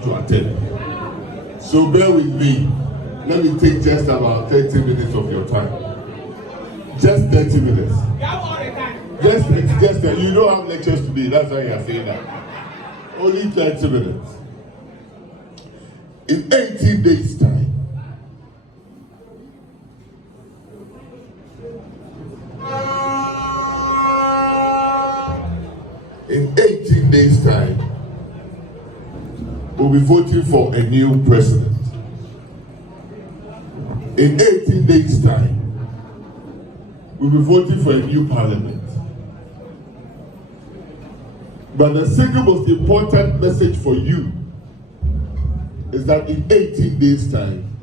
have to attend. So bear with me. Let me take just about 30 minutes of your time. Just 30 minutes. Just you don't have lectures today. That's why you are saying that. Only 30 minutes. In 18 days' time, we'll be voting for a new president. In 18 days' time, we'll be voting for a new parliament. But the single most important message for you is that in 18 days' time,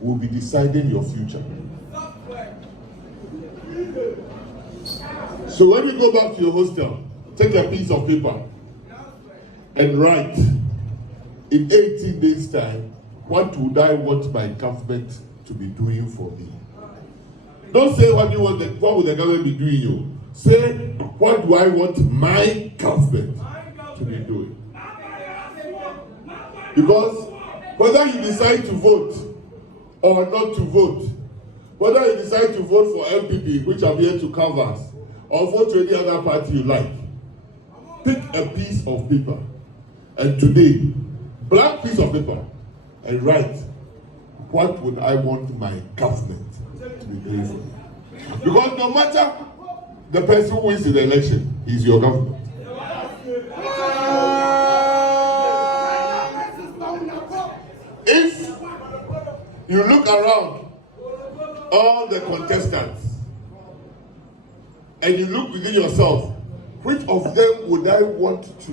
we'll be deciding your future. So when you go back to your hostel, take a piece of paper and write, in 18 days' time, what would I want my government to be doing for me? Don't say what would the government be doing you. Say, what do I want my government to be doing? Because whether you decide to vote or not to vote, whether you decide to vote for MPP, which I'm here to canvass, or vote for any other party you like, pick a piece of paper, and today, blank piece of paper, and write, what would I want my government to be doing for me? Because no matter the person who wins the election, is your government. If you look around all the contestants and you look within yourself, which of them would I want to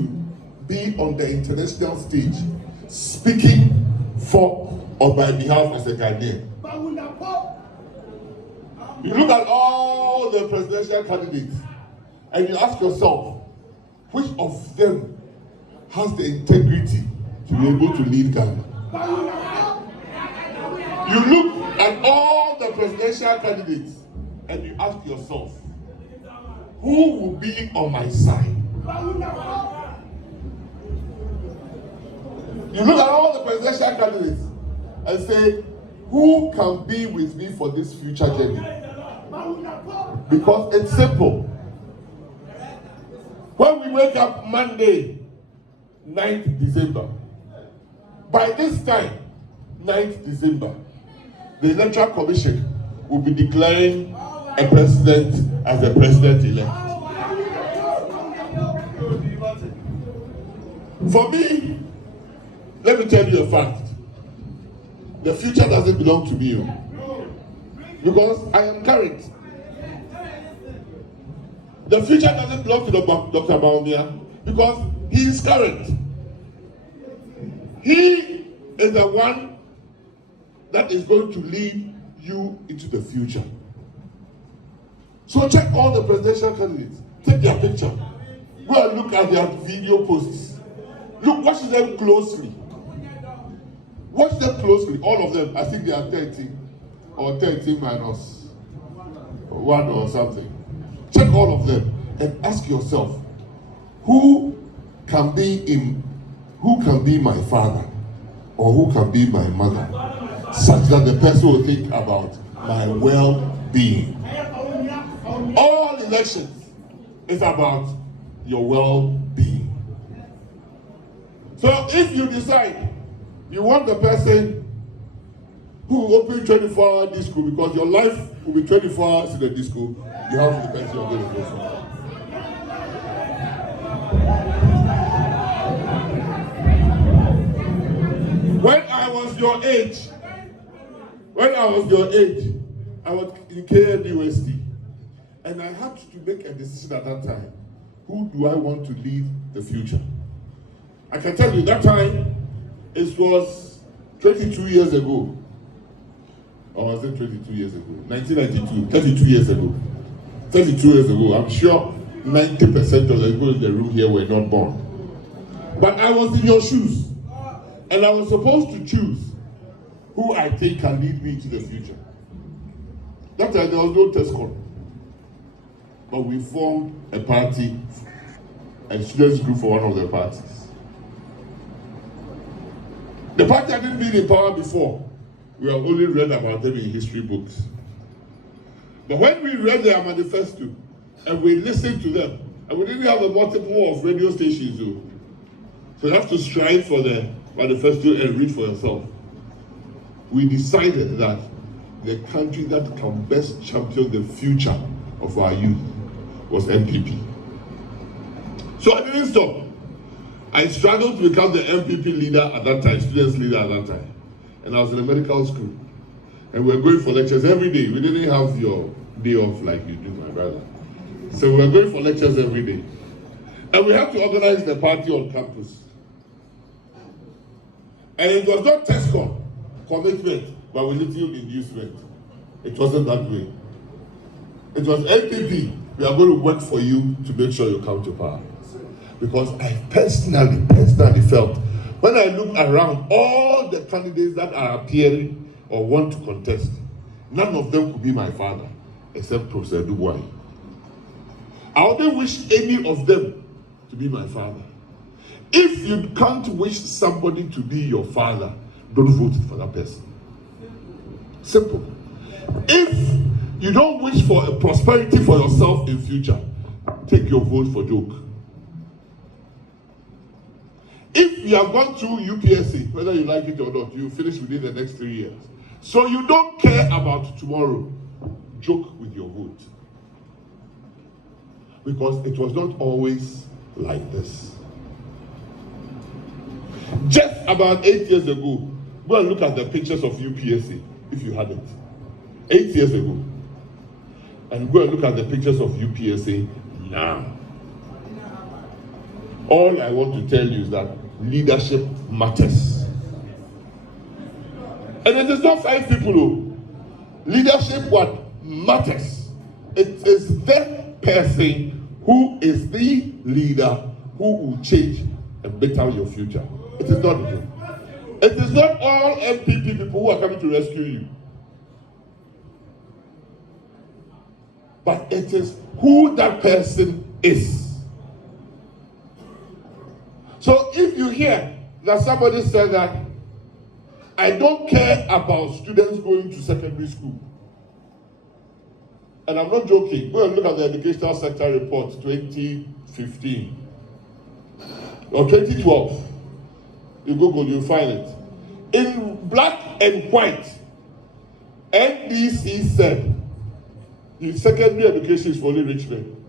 be on the international stage speaking for or by behalf as a Ghanaian? You look at all the presidential candidates and you ask yourself, which of them has the integrity to be able to lead Ghana? You look at all the presidential candidates and you ask yourself, who will be on my side? You look at all the presidential candidates and say, who can be with me for this future journey? Because it's simple. When we wake up Monday, 9th December, by this time, 9th December, the Electoral Commission will be declaring a president as a president-elect. For me, let me tell you a fact. The future doesn't belong to me. Because I am current. The future doesn't belong to Dr. Baumia because he is current. He is the one that is going to lead you into the future. So check all the presidential candidates. Take their picture. Go and look at their video posts. Look, watch them closely. Watch them closely. All of them. I think they are 30 or 30 minus 1 or something. Check all of them and ask yourself, who can be my father or who can be my mother, such that the person will think about my well-being. All elections is about your well-being. So if you decide you want the person who will open 24-hour disco because your life will be 24 hours in the disco, you have the person you're going to go for. When I was your age, I was in KNUST, and I had to make a decision at that time. Who do I want to lead the future? I can tell you that time, it was 22 years ago. Or was it 22 years ago? 1992, 32 years ago. 32 years ago, I'm sure 90% of the people in the room here were not born. But I was in your shoes. And I was supposed to choose who I think can lead me to the future. That time there was no test score. But we formed a party, a students group for one of the parties. The party hadn't been in power before. We have only read about them in history books. But when we read their manifesto and we listened to them, and we didn't have a multiple of radio stations, though. So you have to strive for the manifesto and read for yourself. We decided that the country that can best champion the future of our youth was MPP. So I didn't stop. I struggled to become the MPP leader at that time, students leader at that time. And I was in a medical school. And we were going for lectures every day. We didn't have your day off like you do, my brother. So we were going for lectures every day. And we had to organize the party on campus. And it was not TESCOM, commitment, but with little inducement. It wasn't that way. It was MPP. We are going to work for you to make sure you come to power. Because I personally felt, when I look around all the candidates that are appearing or want to contest, none of them could be my father, except Professor Dubois. I wouldn't wish any of them to be my father. If you can't wish somebody to be your father, don't vote for that person. Simple. If you don't wish for a prosperity for yourself in future, take your vote for joke. If you have gone through UPSC, whether you like it or not, you finish within the next 3 years. So you don't care about tomorrow, joke with your vote. Because it was not always like this. Just about 8 years ago, go and look at the pictures of UPSC, if you had it. 8 years ago. And go and look at the pictures of UPSC now. All I want to tell you is that leadership matters. And it is not 5 people who. Leadership what matters. It is the person who is the leader who will change and better your future. It is not you. It is not all MPP people who are coming to rescue you. But it is who that person is. So if you hear that somebody said that, I don't care about students going to secondary school. And I'm not joking. Go and look at the educational sector report 2015 or 2012. You Google, you'll find it. In black and white, NDC said the secondary education is for only rich men.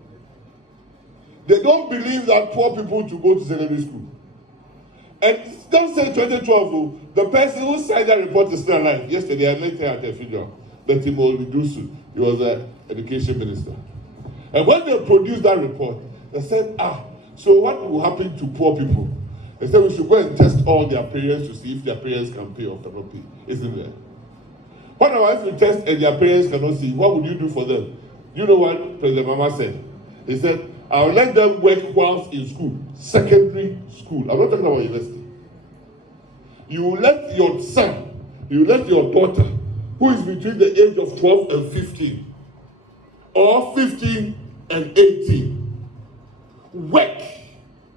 They don't believe that poor people to go to secondary school. And don't say 2012, the person who signed that report is still alive. Yesterday, I met her at a funeral. Betty Moldusu, he was the education minister. And when they produced that report, they said, so what will happen to poor people? They said we should go and test all their parents to see if their parents can pay or cannot pay. Isn't there? What about if you test and their parents cannot see? What would you do for them? You know what President Mama said? He said, I'll let them work whilst in school, secondary school. I'm not talking about university. You will let your son, you will let your daughter, who is between the age of 12 and 15, or 15 and 18, work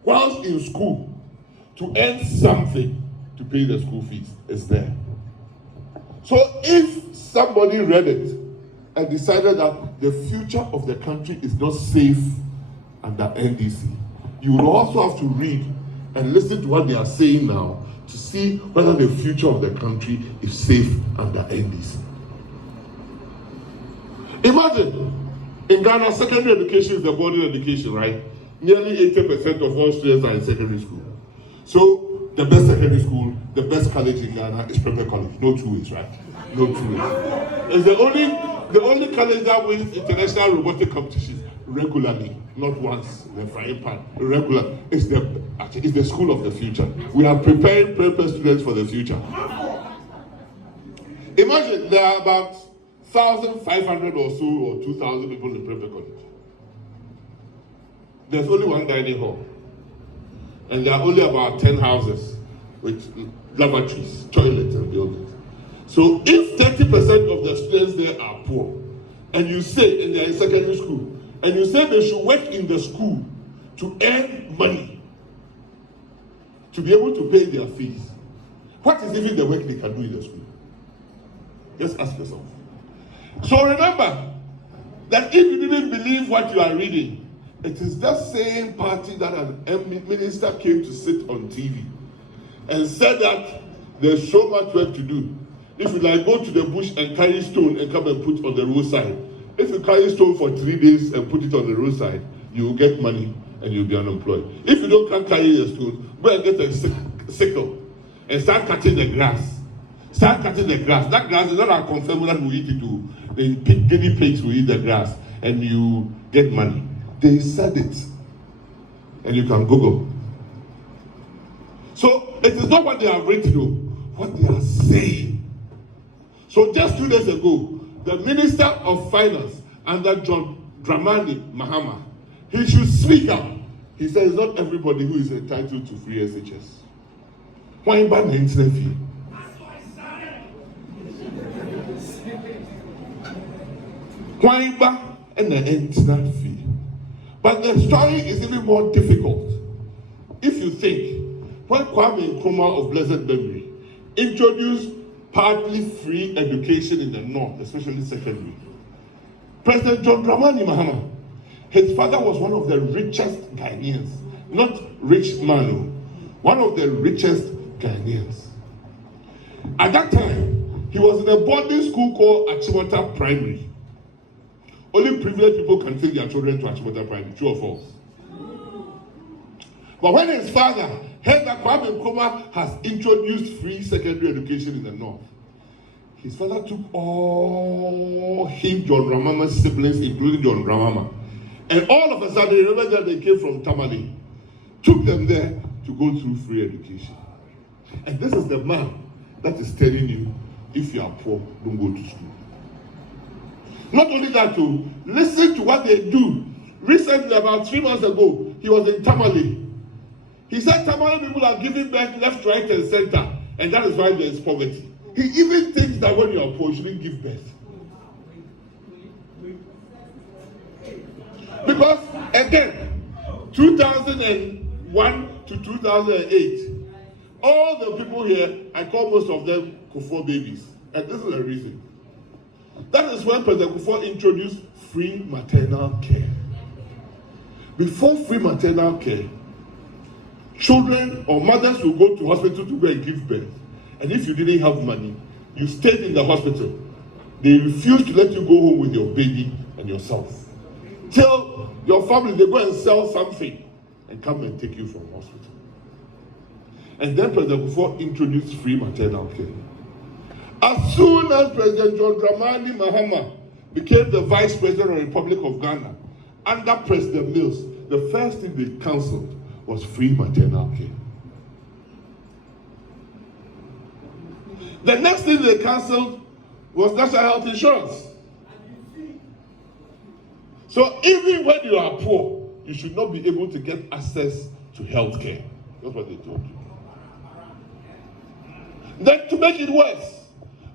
whilst in school to earn something to pay the school fees. It's there. So if somebody read it and decided that the future of the country is not safe under NDC, you will also have to read and listen to what they are saying now to see whether the future of the country is safe under NDC. Imagine, in Ghana, secondary education is the boarding education, right? Nearly 80% of all students are in secondary school. So the best secondary school, the best college in Ghana is Prepare College. No two ways, right? No two ways. It's the only college that wins international robotic competitions regularly, not once, the frying pan, regular. It's the school of the future. We are preparing students for the future. Imagine there are about 1,500 or so, or 2,000 people in Prepare College. There's only one dining hall. And there are only about 10 houses with lavatories, toilets, and buildings. So if 30% of the students there are poor, and you say, and they're in secondary school, and you say they should work in the school to earn money, to be able to pay their fees, What is even the work they can do in the school? Just ask yourself. So remember that if you didn't believe what you are reading, it is that same party that an minister came to sit on TV and said that there's so much work to do. If you like go to the bush and carry stone and come and put on the roadside, if you carry stone for 3 days and put it on the roadside, you will get money and you'll be unemployed. If you can't carry the stone, go and get a sickle and start cutting the grass. Start cutting the grass. That grass is not a confirmed that we eat it too. The guinea pigs will eat the grass and you get money. They said it. And you can Google. So it is not what they have written, though, what they are saying. So just 2 days ago, the Minister of Finance under John Dramani Mahama, he should speak up. He says not everybody who is entitled to free SHS. Why ban the internet fee? Why ban the internet fee? But the story is even more difficult. If you think, when Kwame Nkrumah of blessed memory introduced partly free education in the North, especially secondary, President John Dramani Mahama, his father was one of the richest Ghanaians, not rich man, one of the richest Ghanaians. At that time, he was in a boarding school called Achimota Primary. Only privileged people can take their children to Achimota Primary, true or false? But when his father heard that Kwame Nkrumah has introduced free secondary education in the North, his father took all him, John Ramama's siblings, including John Ramama, and all of a sudden, remember that they came from Tamale, took them there to go through free education. And this is the man that is telling you, if you are poor, don't go to school. Not only that, to listen to what they do. Recently, about 3 months ago, he was in Tamale. He said Tamale people are giving birth left, right, and center, and that is why there is poverty. He even thinks that when you are poor, you shouldn't give birth. Because, again, 2001 to 2008, all the people here, I call most of them Kufuor babies. And this is the reason. That is when President Kufuor introduced free maternal care. Before free maternal care, children or mothers will go to hospital to go and give birth. And if you didn't have money, you stayed in the hospital. They refused to let you go home with your baby and yourself. Till your family, they go and sell something and come and take you from hospital. And then President Kufuor introduced free maternal care. As soon as President John Dramani Mahama became the Vice President of the Republic of Ghana, under President Mills, the first thing they cancelled was free maternal care. The next thing they cancelled was national health insurance. So even when you are poor, you should not be able to get access to health care. That's what they told you. Then to make it worse,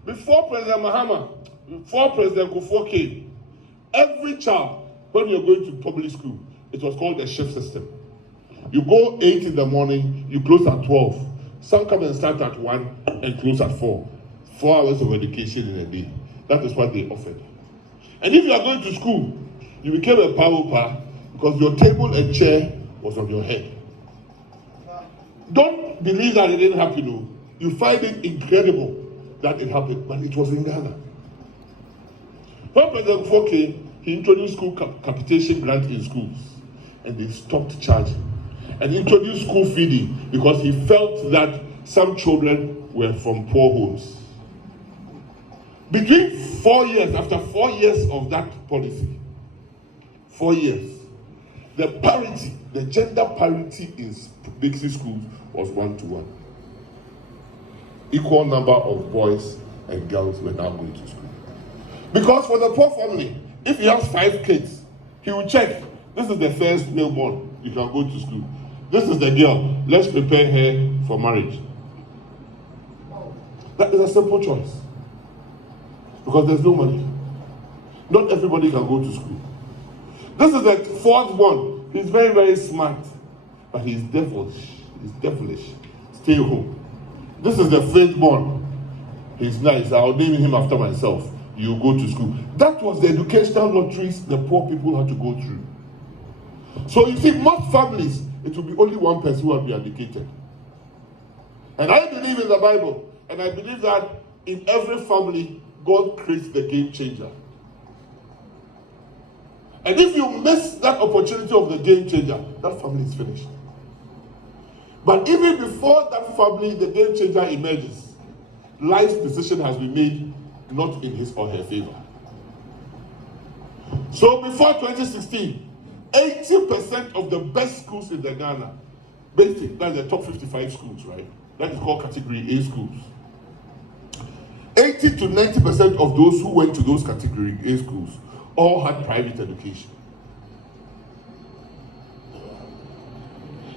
before President Mahama, before President Kufuor came, every child, when you're going to public school, it was called a shift system. You go 8 in the morning, you close at 12. Some come and start at 1 and close at 4. 4 hours of education in a day. That is what they offered. And if you are going to school, you became a power because your table and chair was on your head. Don't believe that it didn't happen. No. You find it incredible that it happened, but it was in Ghana. When President Kufuor came, he introduced school capitation grant in schools, and they stopped charging, and introduced school feeding because he felt that some children were from poor homes. Between 4 years, after 4 years of that policy, 4 years, the parity, the gender parity in basic schools was 1-to-1. Equal number of boys and girls were now going to school. Because for the poor family, if he has 5 kids, he will check, this is the first newborn, you can go to school. This is the girl, let's prepare her for marriage. That is a simple choice. Because there's no money. Not everybody can go to school. This is the 4th one. He's very, very smart. But he's devilish. He's devilish. Stay home. This is the firstborn. He's nice. I'll name him after myself. You go to school. That was the educational lotteries the poor people had to go through. So you see, most families, it will be only one person who will be educated. And I believe in the Bible, and I believe that in every family, God creates the game changer. And if you miss that opportunity of the game changer, that family is finished. But even before that family, the game changer emerges, life's decision has been made not in his or her favor. So before 2016, 80% of the best schools in the Ghana, basic, that's the top 55 schools, right? That is called category A schools. 80 to 90% of those who went to those category A schools all had private education.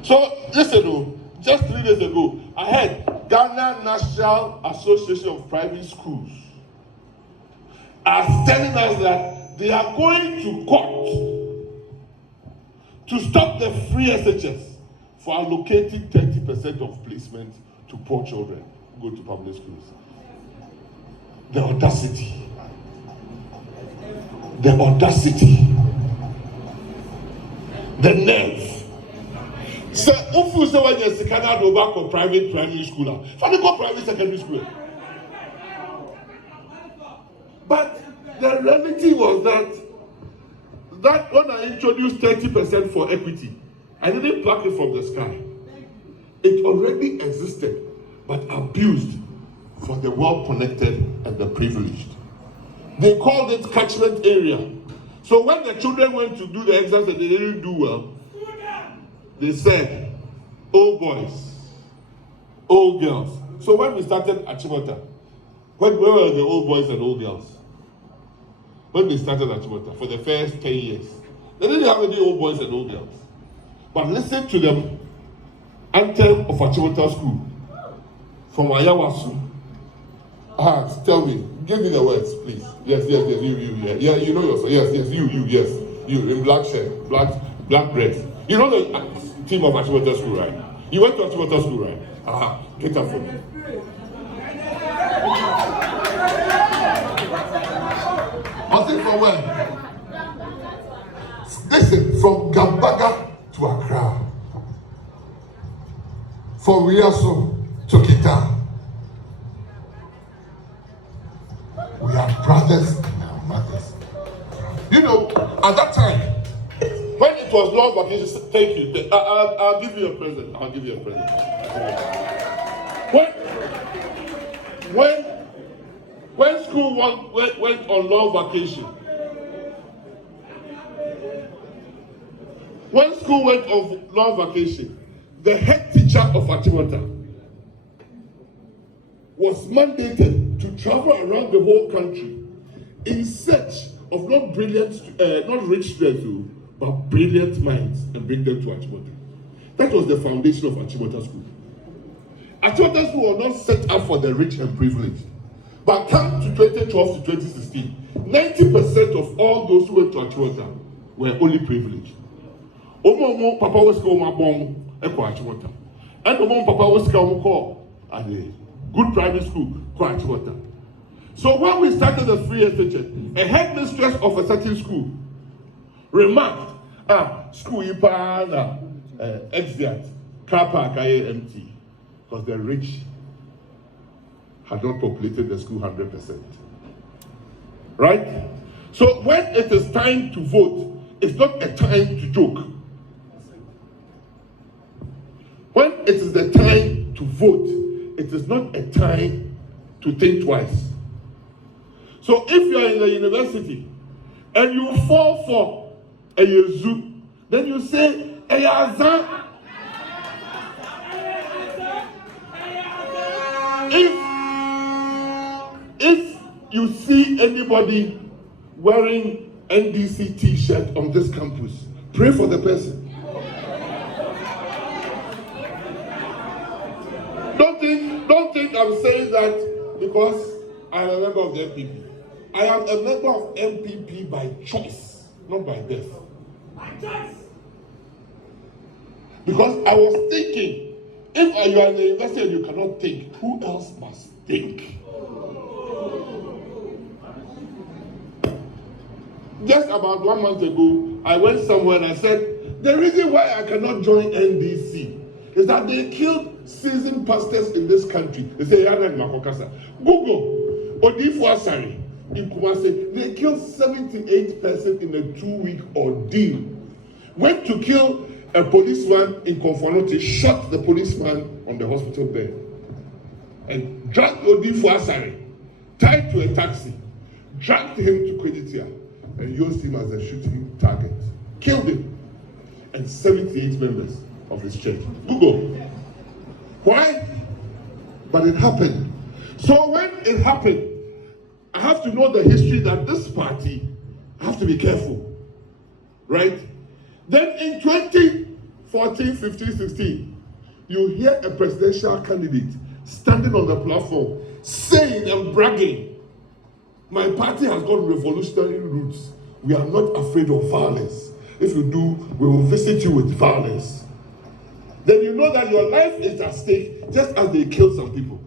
So listen, just 3 days ago, I heard Ghana National Association of Private Schools are telling us that they are going to court to stop the free SHS for allocating 30% of placement to poor children who go to public schools. The audacity. The audacity. The nerve. So, if you say when you're Canada, go back to private primary school, how do you go private secondary school? But the reality was that when I introduced 30% for equity, I didn't pluck it from the sky. It already existed, but abused for the well-connected and the privileged. They called it catchment area. So when the children went to do the exams and they didn't do well, they said, old boys, old girls. So when we started Achimota, where were the old boys and old girls? When they started Achimota for the first 10 years, they didn't have any old boys and old girls. But listen to the anthem of Achimota School from Ayawasu. Tell me, give me the words, please. Yes, you, yeah, you know yourself. Yes, you in black shirt, black dress. You know the team of Achimota School, right? You went to Achimota School, right? Get up for me. I think from where? Listen, from Gambaga to Accra, from Riaso to Kita. We are brothers and our mothers. You know, at that time, when it was long vacation, thank you. I'll give you a present. I'll give you a present. When school went on long vacation, when school went on long vacation, the head teacher of Achimota was mandated to travel around the whole country in search of not rich students, but brilliant minds, and bring them to Achimota. That was the foundation of Achimota School. Achimota School was not set up for the rich and privileged. But come to 2012 to 2016, 90% of all those who went to Achimota were only privileged. Omo papa was called Mabon Eko Achimota. And Omo papa was called Moko good private school, Achimota. So when we started the free SHS, a headmistress of a certain school remarked, school Ipa exit, car park empty, because the rich had not populated the school 100%. Right? So when it is time to vote, it's not a time to joke. When it is the time to vote, it is not a time to think twice. So if you are in the university and you fall for a Yezu, then you say, Eyaza. If you see anybody wearing NDC t-shirt on this campus, pray for the person. Don't think I'm saying that because I'm a member of the MPP. I am a member of MPP by choice, not by birth. By choice. Because I was thinking, If you are in the university and you cannot think, who else must think? Just about 1 month ago, I went somewhere and I said, the reason why I cannot join NDC is that they killed seasoned pastors in this country. They say, Google, Odifu Asari, in Kumasi, they killed 78 persons in a 2-week ordeal. Went to kill a policeman in Konfonoti, shot the policeman on the hospital bed, and dragged Odifu Asari, tied to a taxi, dragged him to Kweditia, and used him as a shooting target. Killed him. And 78 members of his church. Google. Why? But it happened. So when it happened, I have to know the history that this party, I have to be careful. Right? Then in 2014, 15, 16, you hear a presidential candidate standing on the platform saying and bragging, my party has got revolutionary roots. We are not afraid of violence. If you do, we will visit you with violence. Then you know that your life is at stake, just as they killed some people.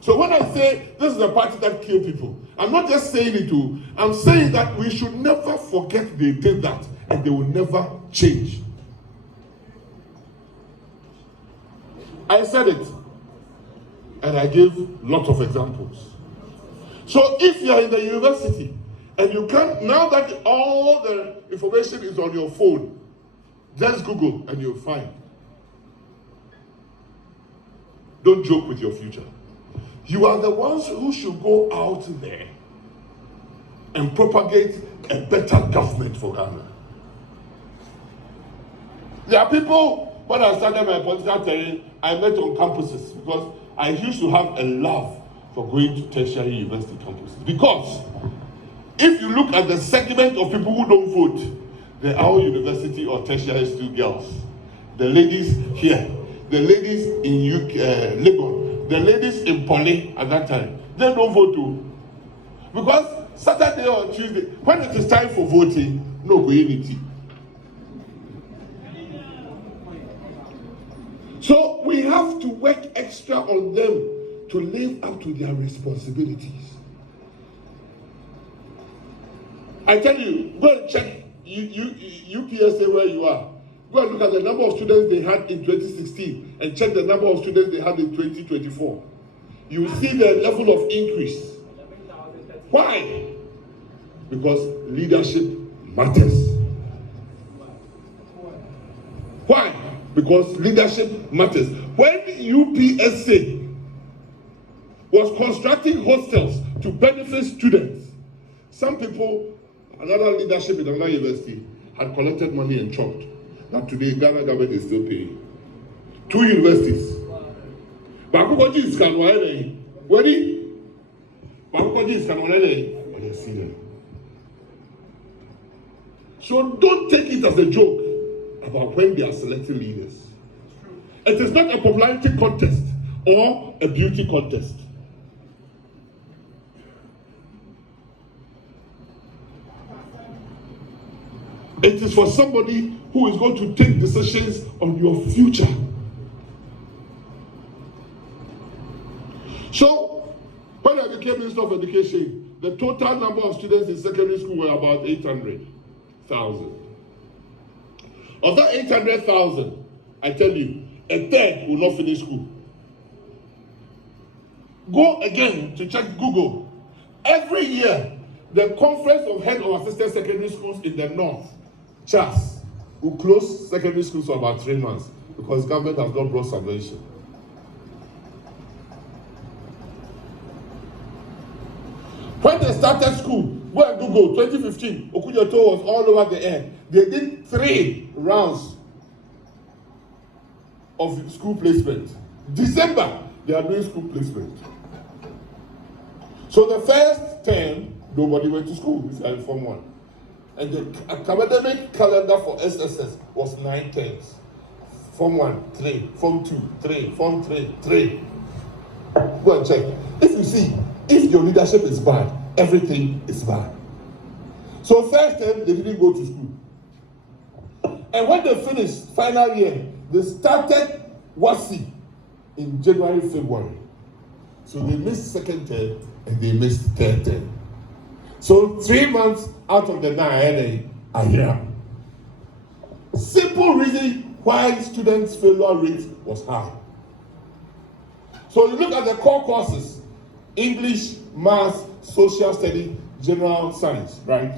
So when I say this is a party that killed people, I'm not just saying it too. I'm saying that we should never forget they did that, and they will never change. I said it, and I gave lots of examples. So if you are in the university and you can't, now that all the information is on your phone, just Google and you'll find. Don't joke with your future. You are the ones who should go out there and propagate a better government for Ghana. There are people, when I started my political career, I met on campuses because I used to have a love for going to tertiary university campuses. Because if you look at the segment of people who don't vote, they are all university or tertiary school girls. The ladies here, the ladies in Legon, the ladies in Poly at that time, they don't vote too. Because Saturday or Tuesday, when it is time for voting, no unity. So we have to work extra on them to live up to their responsibilities. I tell you, go and check UPSA where you are. Go and look at the number of students they had in 2016 and check the number of students they had in 2024. You will see the level of increase. Why? Because leadership matters. Why? Because leadership matters. When UPSA was constructing hostels to benefit students, some people, another leadership in another university, had collected money and chopped. Now today, Ghana government is still paying. 2 universities. Bakukoji is Kanwaele. Ready? Bakukoji is Kanwaele. So don't take it as a joke about when they are selecting leaders. It is not a popularity contest or a beauty contest. It is for somebody who is going to take decisions on your future. So, when I became Minister of Education, the total number of students in secondary school were about 800,000. Of that 800,000, I tell you, a third will not finish school. Go again to check Google. Every year, the Conference of Head of Assistant Secondary Schools in the North, CHAS, will close secondary schools for about 3 months because government has not brought subvention. When they started school, go and Google 2015, Okunyoto was all over the air. They did 3 rounds of school placement. December, they are doing school placement. So the first term, nobody went to school, if you are in Form 1. And the academic calendar for SSS was 9 terms. Form 1, 3, Form 2, 3, Form 3, 3. Go and check. If you see, if your leadership is bad, everything is bad. So first term, they didn't go to school. And when they finished final year, they started WASI in January, February. So they missed second term and they missed third term. So 3 months out of the 9 are here. Simple reason why students' failure rate was high. So you look at the core courses: English, Maths, Social Studies, General Science, right?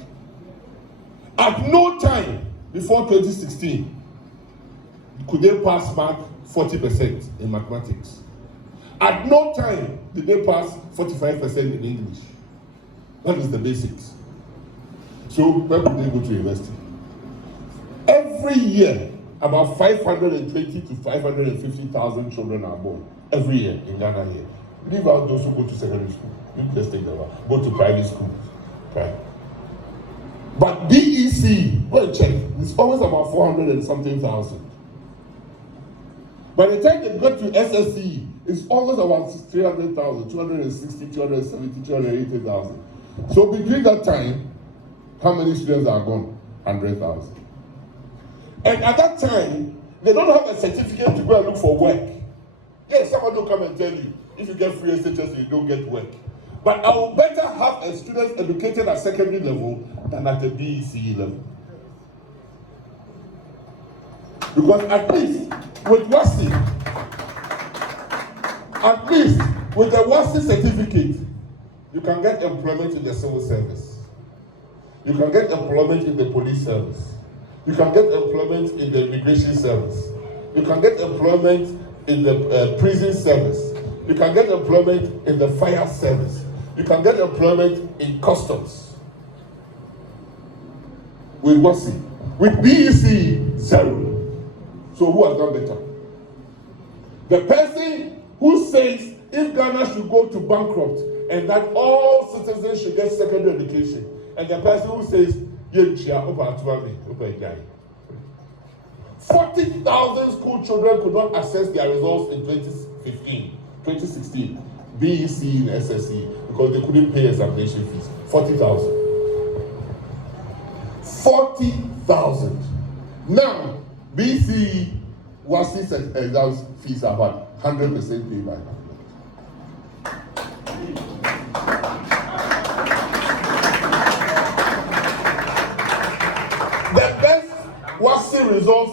At no time before 2016 could they pass mark 40% in mathematics. At no time did they pass 45% in English. That is the basics. So where could they go to university? Every year, about 520 to 550,000 children are born every year in Ghana here. Leave out those who go to secondary school. You just take them out. Go to private schools. Right? But BEC, well, check, it's always about 400 and something thousand. By the time they go to SSC, it's almost about 300,000, 260, 270, 280,000. So between that time, how many students are gone? 100,000. And at that time, they don't have a certificate to go and look for work. Yes, someone will come and tell you, if you get free SHS, you don't get work. But I would better have a student educated at secondary level than at the BECE level. Because at least with WASI, at least with the WASI certificate, you can get employment in the civil service. You can get employment in the police service. You can get employment in the immigration service. You can get employment in the prison service. You can get employment in the fire service. You can get employment in customs. With WASI. With BEC, 0. So who has done better? The person who says if Ghana should go to bankrupt and that all citizens should get secondary education, and the person who says 40,000 school children could not access their results in 2016, BEC and SSE, because they couldn't pay examination fees. 40,000. 40,000. Now, BC WASI exam fees are about 100% paid by government. The best WASI results